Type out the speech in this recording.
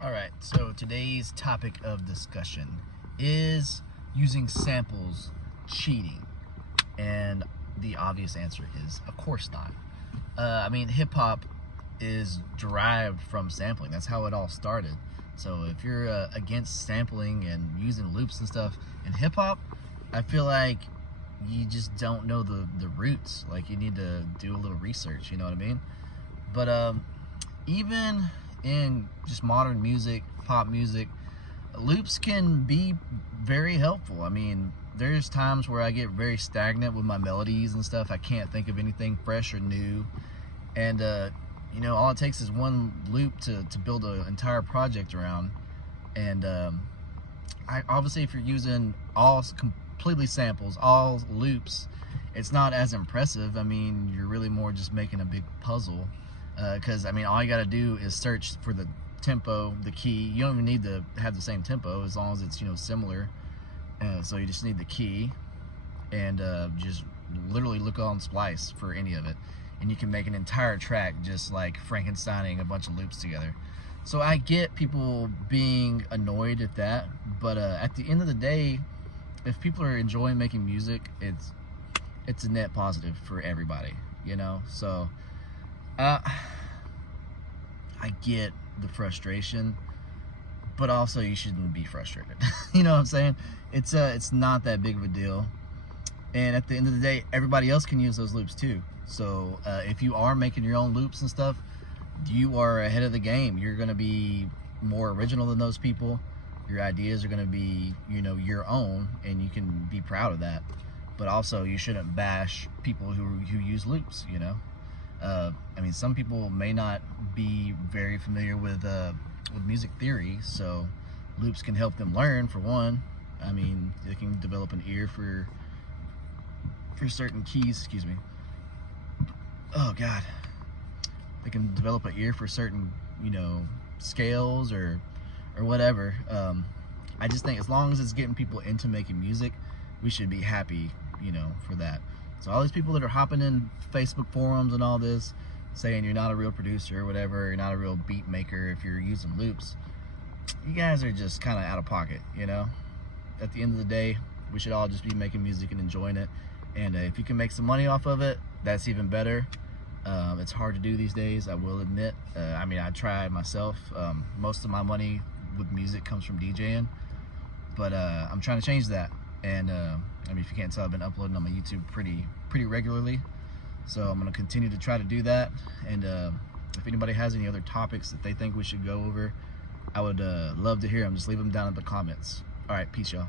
All right, so today's topic of discussion is using samples cheating? And the obvious answer is, of course not. I mean, hip hop is derived from sampling. That's how it all started. So if you're against sampling and using loops and stuff in hip hop, I feel like you just don't know the roots. Like, you need to do a little research, you know what I mean? But even in just modern music, pop music, loops can be very helpful. I mean, there's times where I get very stagnant with my melodies and stuff. I can't think of anything fresh or new. And, all it takes is one loop to build an entire project around. And obviously, if you're using all completely samples, all loops, it's not as impressive. I mean, you're really more just making a big puzzle. Because all you got to do is search for the tempo, the key. You don't even need to have the same tempo as long as it's similar. So you just need the key, and just literally look on Splice for any of it, and you can make an entire track just like Frankensteining a bunch of loops together. So I get people being annoyed at that, but at the end of the day, if people are enjoying making music, it's a net positive for everybody, So I get the frustration, but also you shouldn't be frustrated. You know what I'm saying? It's not that big of a deal. And at the end of the day, everybody else can use those loops too. So if you are making your own loops and stuff, you are ahead of the game. You're going to be more original than those people. Your ideas are going to be, your own, and you can be proud of that. But also, you shouldn't bash people who use loops, some people may not be very familiar with music theory, so loops can help them learn, for one. They can develop an ear for certain keys, excuse me. Oh God. They can develop an ear for certain, scales or whatever. I just think as long as it's getting people into making music, we should be happy, for that. So all these people that are hopping in Facebook forums and all this, saying you're not a real producer or whatever, you're not a real beat maker if you're using loops, you guys are just kind of out of pocket, At the end of the day, we should all just be making music and enjoying it. And if you can make some money off of it, that's even better. It's hard to do these days, I will admit. I try myself. Most of my money with music comes from DJing, but I'm trying to change that. And if you can't tell, I've been uploading on my YouTube pretty regularly, so I'm going to continue to try to do that. And if anybody has any other topics that they think we should go over, I would love to hear them. Just leave them down in the comments. All right, peace, y'all.